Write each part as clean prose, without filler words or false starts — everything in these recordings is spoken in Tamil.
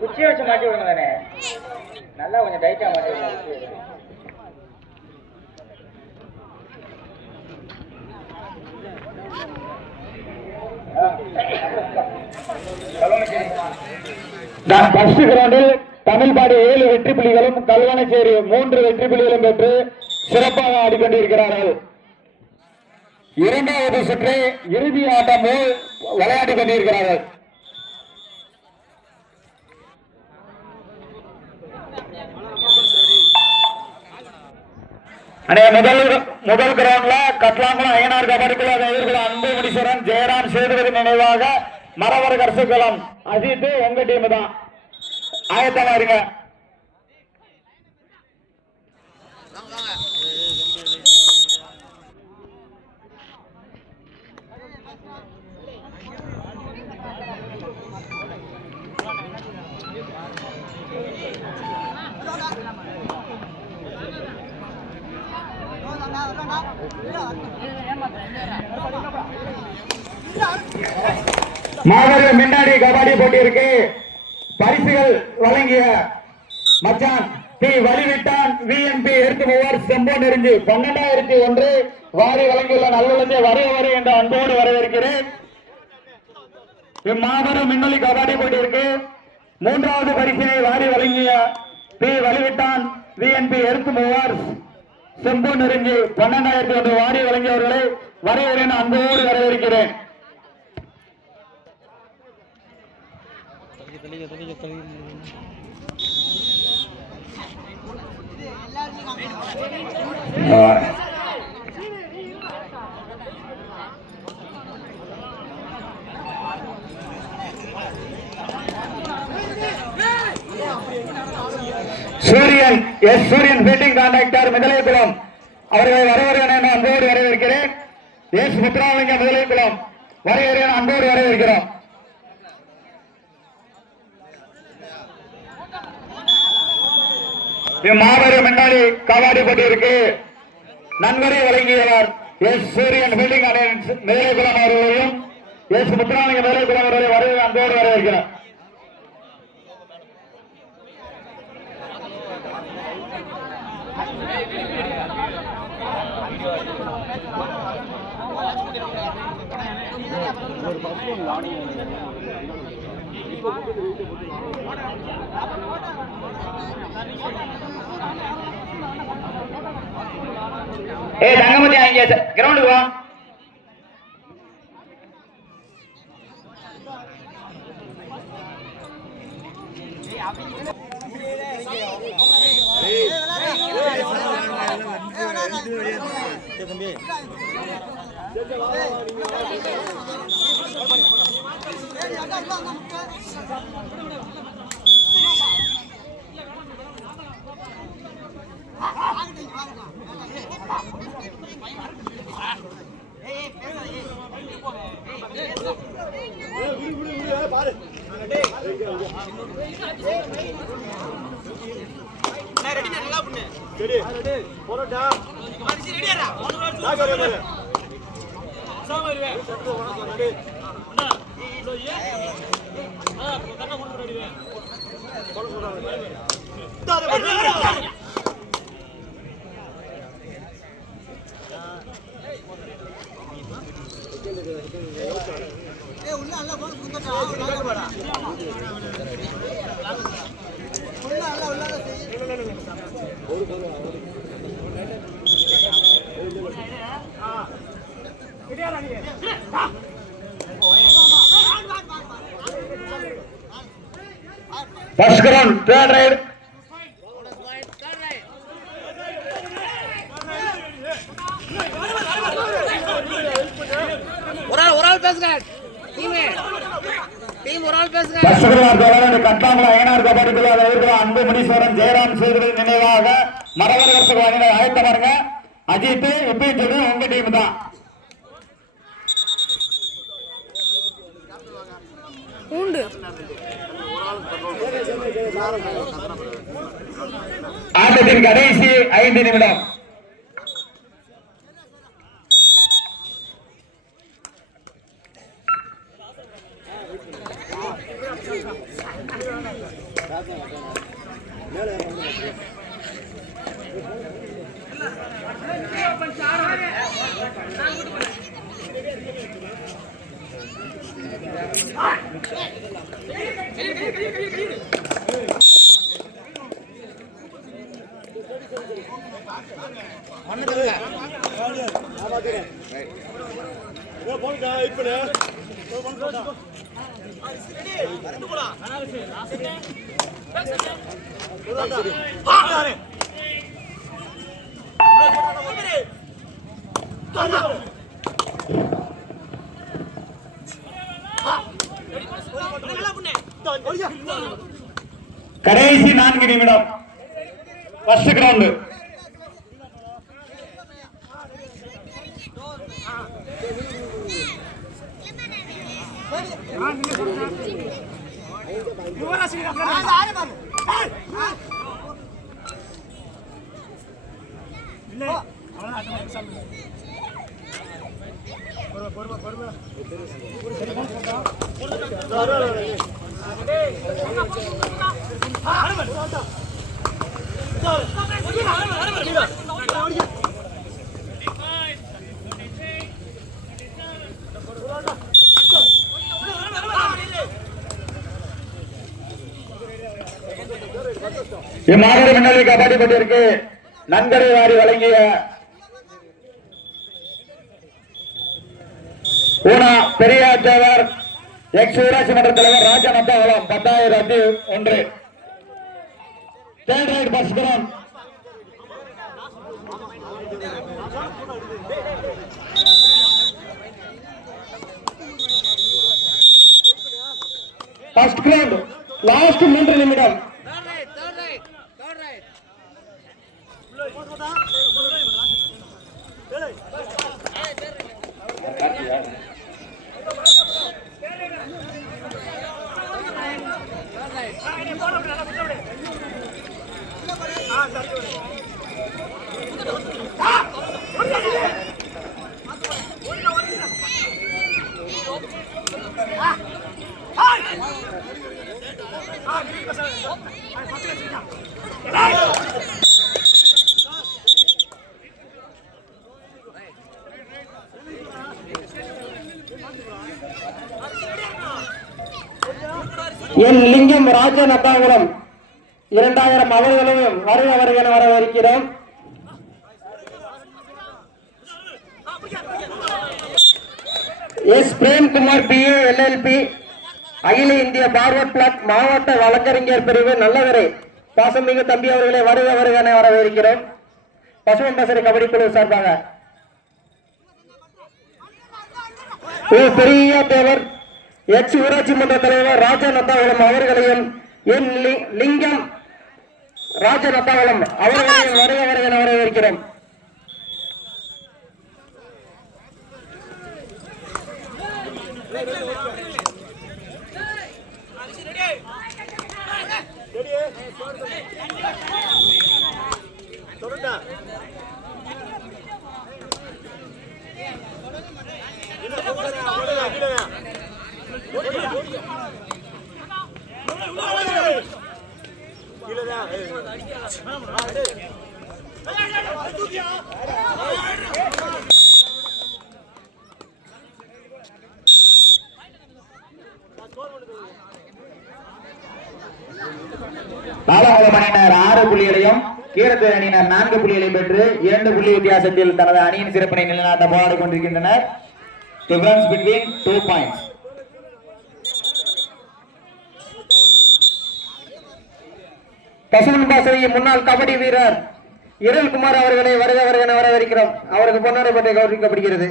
குச்சியை வச்சு மாட்டி விடுங்க தானே, நல்லா கொஞ்சம் டைட்டா மாட்டி விடுங்க. ஃபர்ஸ்ட் கிரவுண்டில் தமிழ்பாடி 7 வெற்றி புள்ளிகளும் கல்வனச்சேரி 3 வெற்றி புள்ளிகளும் பெற்று சிறப்பாக ஆடிக்கொண்டிருக்கிறார்கள். இரண்டாவது சுற்று இறுதி ஆட்டம் விளையாடிக் கொண்டிருக்கிறார்கள். முதல் கிரவுண்ட்ல கட்லாங்குளம் ஐயனார் கபடிக்குழு எதிர்குளம் அன்பு முனீஸ்வரன் ஜெயராம் சேதுபதி நினைவாக மரவர் கரசுக்குளம் அஜித் உங்க டீம் தான். ஆயத்தமா இருங்க. மாவட்ட மின்னாடி கபாடி போட்டி இருக்கு. பரிசுகள் வழங்கிய மச்சான் பி வலிவிட்டான் விஎன்பி எடுத்து மூவர் செம்போ நெருங்கி 12,001 வாரி வழங்கியுள்ள நல்லுள்ளத்தை வருக என்ற அன்போடு வரவேற்கிறேன். இம்மாபெரும் மின்னொலி கபாடி போட்டி இருக்கு. 3வது பரிசினை வாரி வழங்கிய பி வலிவிட்டான் விஎன்பி எடுத்து மூவர் செம்போ நெருங்கி 12,001 வாரி வழங்கியவர்களை வரவேற்கிறேன், அன்போடு வரவேற்கிறேன். சூரியன் எஸ் சூரியன் ஃபீல்டிங் கான்ட்ராக்டர் மிதலைக்குளம் அவர்களை வரவேற்கிறேன், அன்போடு வரவேற்கிறேன். எஸ் முத்துராமலிங்க மிதலைக்குளம் வரவேற்கிறேன், அன்போடு வரவேற்கிறோம். மாபெரும் முன்னாடி கபாடி போட்டி இருக்கு. நன்கொடை வழங்கியவர் எஸ் சூரியன் ஃபீல்டிங் மிதலைக்குளம் அவர்களையும் எஸ் முத்துராமலிங்க மிதலைக்குளம் அவர்களை வரவேற்க அன்போடு வரவேற்கிறோம். ஏ தங்கமதி அங்க கிரவுண்டுக்கு வா. First ground, third right. Oral பேசுங்க. டீம் oral பேசுங்க. First ground தொடர்ந்து கட்டாமல ஐயனார் கபடிக்குழு எதிர்குளம் அன்பு முனீஸ்வரன் ஜெயராம் சேதுபதி நினைவாக மரவர் கரசுக்குழு அணியினர் ஆயத்தமா இருங்க. அஜித் இப்பயும் சொல்லி உங்க டீம் தான். உண்டு. ஆட்டத்தின் கடைசி 5 நிமிடம். கடைசி 4 நிமிடம் ஃபர்ஸ்ட் கிரவுண்ட். இம்மாநில முன்னணி கபடி போட்டிற்கு நன்கொடை வாரி வழங்கிய ஊனா பெரியார் தேவர் எக்ஸ் ஊராட்சி மன்ற தலைவர் ராஜா நத்தாவளம் 10,001. Third right bus ground. First ground last 3 நிமிடம். என் லிங்கம் ராஜன் அப்பாங்குளம் 2000 அவர்களும் வருக என வரவேற்கிறோம். எஸ் பிரேம்குமார் BA LLP அகில இந்திய பார்வர்ட் பிளாக் மாவட்ட வழக்கறிஞர் பிரிவு நல்லவரை பாசமிகு தம்பி அவர்களை வருக என வரவேற்கிறோம். பசுவன் பசரி கபடி குழு சார்பாக பெரிய தேவர் எக்ஸ் ஊராட்சி மன்ற தலைவர் ராஜன் அத்தாவளம் அவர்களையும் என் லிங்கம் ராஜன் அத்தாவளம் அவர்களையும் வருக என வரவேற்கிறோம். பாலகுளம் அணியினர் 6 புள்ளிகளையும் கீரத்தூர் அணியினர் 4 புள்ளிகளையும் பெற்று 2 புள்ளி வித்தியாசத்தில் தனது அணியின் சிறப்பினை நிலைநாட்ட போராடி கொண்டிருக்கின்றனர். Difference between 2 points. பசுமன் பாசறையின் முன்னாள் கபடி வீரர் இருள்குமார் அவர்களை வருக என வரவேற்கிறோம். அவருக்கு பொன்னாடை பற்றி கௌரவிக்கப்படுகிறது.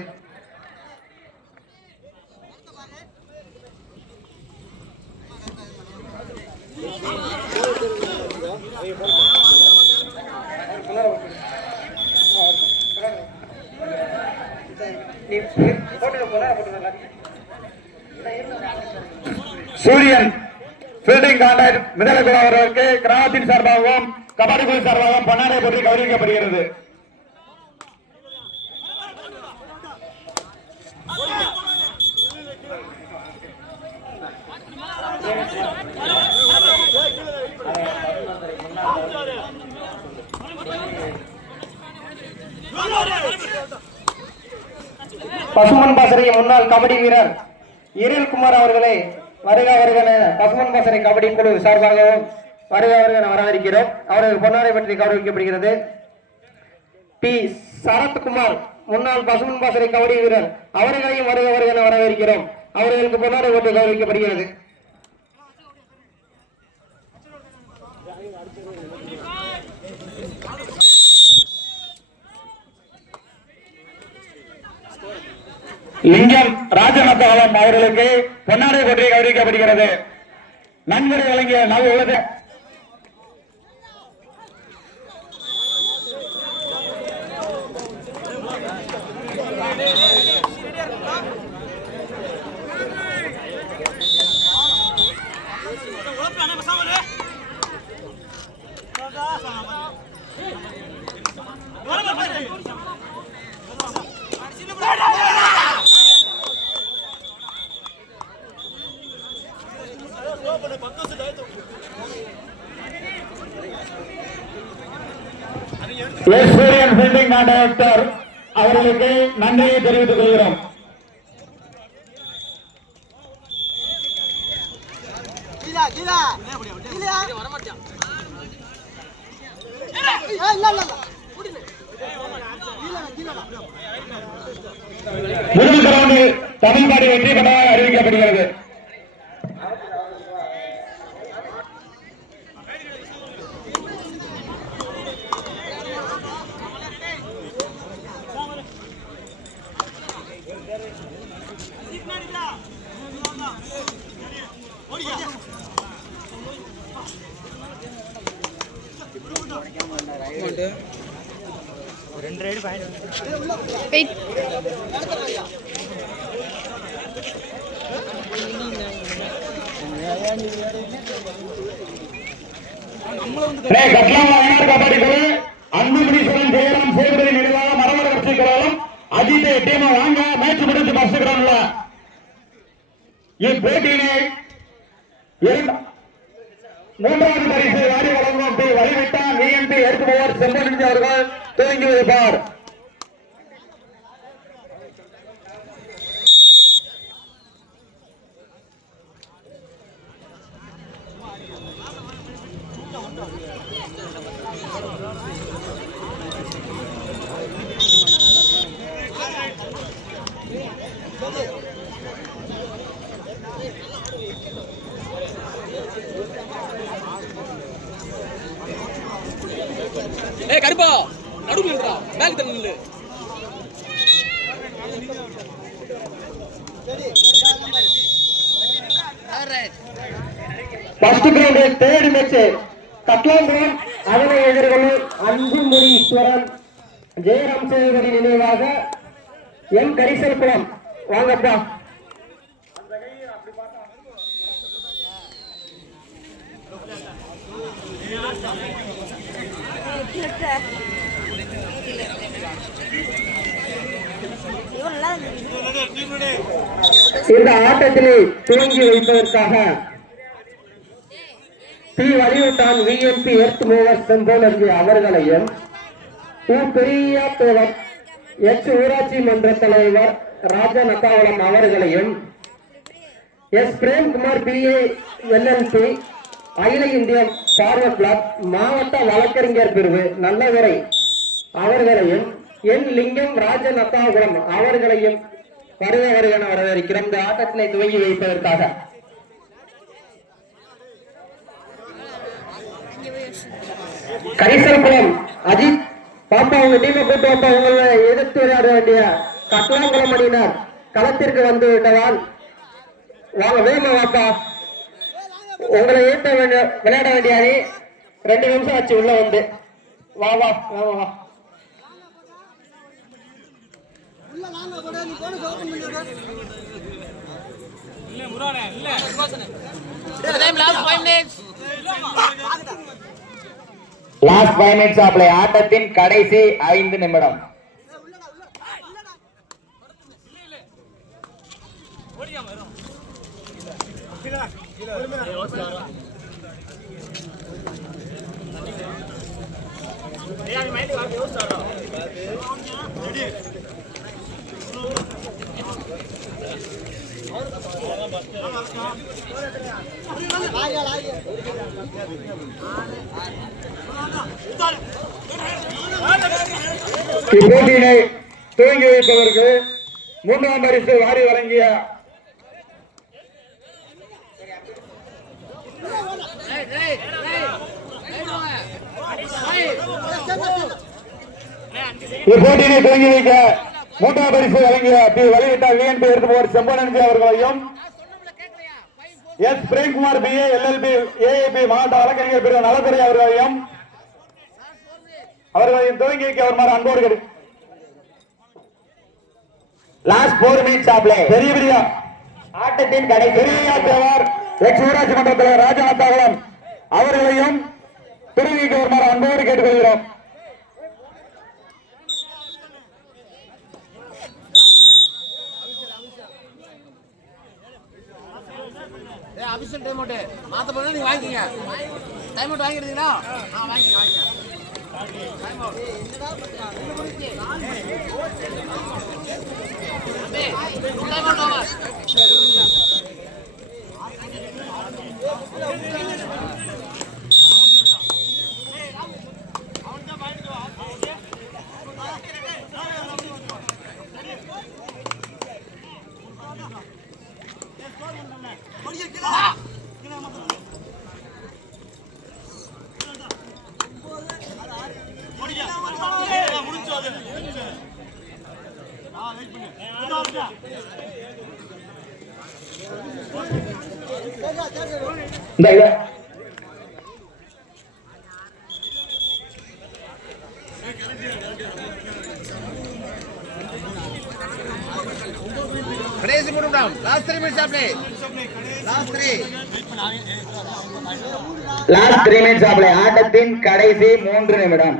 சூரியன் ஃபீல்டிங் கான்டாக்ட் மிதலகுலா அவர்களுக்கு கிராமத்தின் சார்பாகவும் கபடி குழு சார்பாகவும் பொன்னாடை போற்றி கௌரவிக்கப்படுகிறது. பசுமன் பாசறை முன்னாள் கபடி வீரர் இருள்குமார் அவர்களை வருக வருகன பசுமன் பாசறை கபடி குழு சார்பாகவும் வருக வருகன வரவேற்கிறோம். அவர்கள் பொன்னாடை பற்றி கௌரவிக்கப்படுகிறது. பி சரத்குமார் முன்னாள் பசுமன் பாசறை கபடி வீரர் அவர்களையும் வருக வருகன வரவேற்கிறோம். அவர்களுக்கு பொன்னாடை பற்றி கௌரவிக்கப்படுகிறது. லிங்கம் ராஜநத்தவளம் அவர்களுக்கு பொன்னாடை பற்றி கௌரவிக்கப்படுகிறது. நன்கொடை வழங்கிய நல் உள்ளது சூரியன் பில்டிங் டைரக்டர் அவர்களுக்கு நன்றியை தெரிவித்துக் கொள்கிறோம். முதல் கிரவுண்டு தமிழ்நாடு வெற்றி பெற்றதாக அறிவிக்கப்படுகிறது. கபடி குழு அன்புமணீஸ்வரன் ஜெயராம் சேதுபதி நினைவாக மரமர கட்சி கழகம் அஜித் டீம் வாங்க மேட்ச் முடிஞ்சு பஸ் கிரவுண்ட்ல இப்போட்டியினை மூன்றாவது பரிசு வாரி வழங்கும் பி வழிவிட்டான் விஎன்பி ஏற்குபவர் செம்பனஞ்சி அவர்கள் துவங்கி வைப்பார். கருப்பா நடுவுல நின்றா பேக் தண்ணி நில்லு. ஃபர்ஸ்ட் கிரவுண்ட் தேர்ட் மேட்ச் கட்லாங்குளம் அதனை எதிர்கொள்ளும் அன்புமணீஸ்வரன் ஜெயராம் சேதுபதி நினைவாக எம் கரிசல்குளம் வாங்கப்பா. இந்த ஆட்டத்திலே துவங்கி வைப்பதற்காக பி வலியுட்டான் விஎன்பி எர்த் மூவர் செம்போனர்ஜி அவர்களையும் பெரிய தோழர் எச் ஊராட்சி மன்ற தலைவர் ராஜநத்தாவளம் அவர்களையும் எஸ் பிரேம்குமார் பிஏ எல்எல்பி அகில இந்திய பார்வர்ட் பிளாக் மாவட்ட வழக்கறிஞர் பிரிவு நல்லவரை அவர்களையும் என் லிங்கம் ராஜநத்தாகுளம் அவர்களையும் வருக வருகன வரவேற்கிறோம். இந்த ஆட்டத்தினை துவங்கி வைப்பதற்காக கரிசல்குளம் அஜித் பாப்பா உங்க டீமை கூட்டு வாப்பா. உங்களை எதிர்த்து விளையாட வேண்டிய கட்லாங்குளம் அணியினர் களத்திற்கு வந்து விட்டதால் வாங்க வேமா வாப்பா. உங்களை ஏற்ற விளையாட வேண்டிய அணி 2 நிமிஷம் ஆச்சு உள்ள வந்து. வா வா வா வா. லாஸ்ட் 5 மினிட்ஸ் ஆப்ல ஆட்டத்தின் கடைசி 5 நிமிடம். மைண்ட் வாங்க யோசிச்சாரா இப்போட்டியினை துவங்கி வைப்பதற்கு 3ஆம் பரிசு வாரி வழங்கிய இப்போட்டியினை துவங்கி வைக்க 3ஆம் பரிசு வழங்கிய பி வலிவிட்டால் விஎன்பி எடுத்து போர் செம்பனஞ்சி அவர்களையும் S Premkumar BA LLB AAP மாவட்ட வழக்கறிஞர் பிரிவு நலத்துறை அவர்களையும் துவங்கி வைக்க வருமாறு அன்போடு கேட்டு லாஸ்ட் 4 மினிட்ஸ் ஆப்லே பெரிய பெரிய ஆட்டத்தின் கடை பெரிய தேவர் எக்ஸ் ஊராட்சி மன்ற தலைவர் ராஜநாத்தாகலம் அவர்களையும் துவங்கி வைக்க வருமாறு அன்போடு கேட்டுக்கொள்கிறோம். அபிஷன் டைம் அவுட் மாத்த போனா நீங்க வாங்கிங்க. டைம் அவுட் வாங்கிடுறீங்களா? வாங்கிங்க. டைம் அவுட் என்னடா பண்றா? Time out over. கடைசி 3 down last 3 minutes of play last 3 minutes of play ஆட்டத்தின் கடைசி 3 நிமிடம்.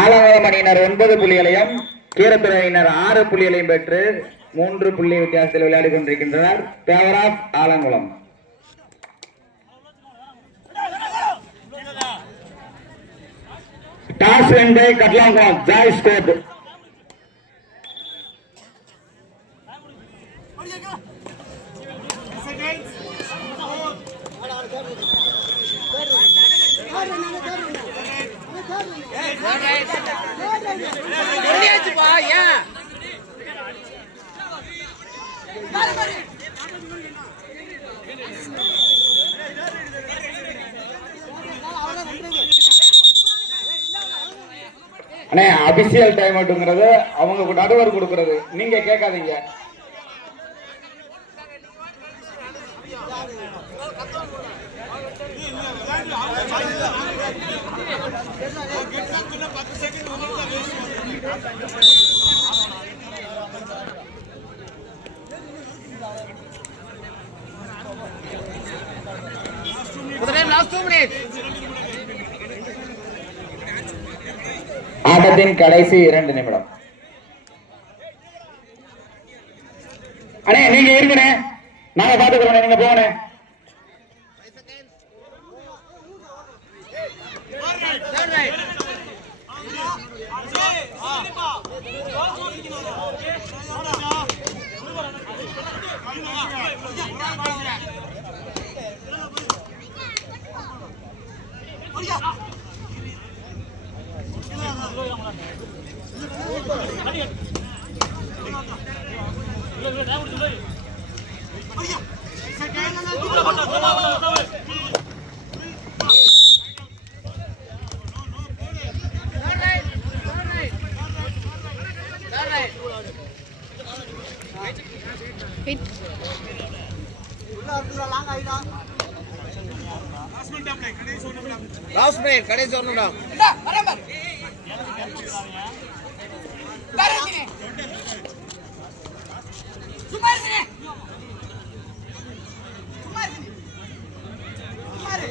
ஆலங்குளம் அணியினர் 9 புள்ளிகளையும் கீரத்துறை அணியினர் 6 புள்ளிகளையும் பெற்று 3 புள்ளி வித்தியாசத்தில் விளையாடி கொண்டிருக்கின்றனர். Favour of Alangulam. Toss won by Katlangulam joy score. அண்ணே அபிஷியல் டைம் அவுட்ங்கிறது அவங்க நடுவர் கொடுக்கிறது, நீங்க கேட்காதீங்க. ஆட்டத்தின் கடைசி 2 நிமிடம். அண்ணே நீங்க இருங்கண்ணே, நாங்க பாத்துக்கிறோம், நீங்க போங்க. லாஸ்ட் மினிட் கடைசி 1 நிமிடம்.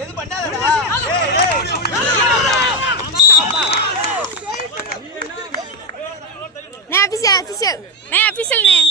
எது பண்ணாதடா. नहीं ऑफिशियल नहीं ऑफिशियल नहीं